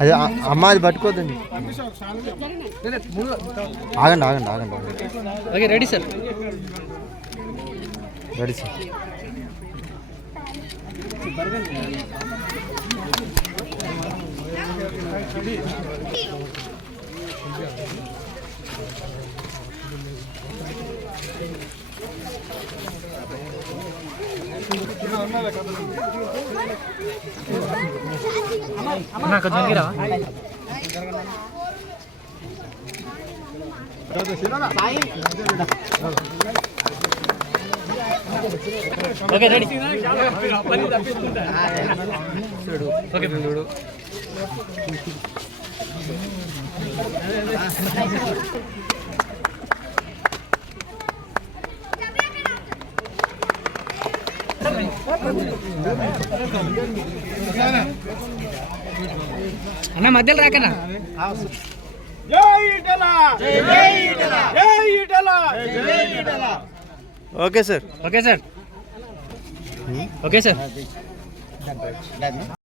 అది అమ్మ అది పట్టుకోద్దండి ఆగండి ఆగండి ఆగండి. Okay ready sir. Ready sir. నాకు జరిగిరావా ఓకే రెడీ. ఓకే చూడు అన్న మధ్యలో రాకన్నా. Okay sir. Okay sir. Okay sir.